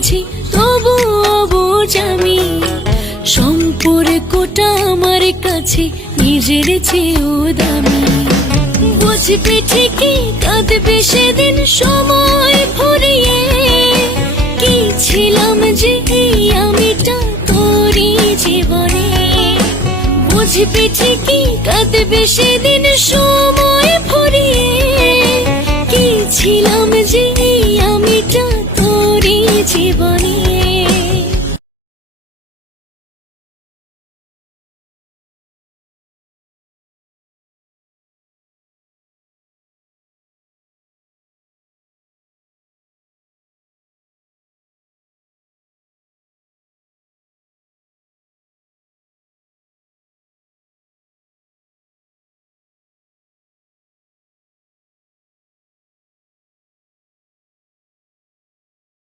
বুঝি তবু অবুঝ আমি, সম্পর্কটা আমার কাছে নিজের চেয়েও দামি। বুঝবি ঠিকই কাঁদবে সেদিন সময় ফুরিয়ে, কি ছিলাম যে আমিটা তোরই জীবনে। বুঝবি ঠিকই কাঁদবে সেদিন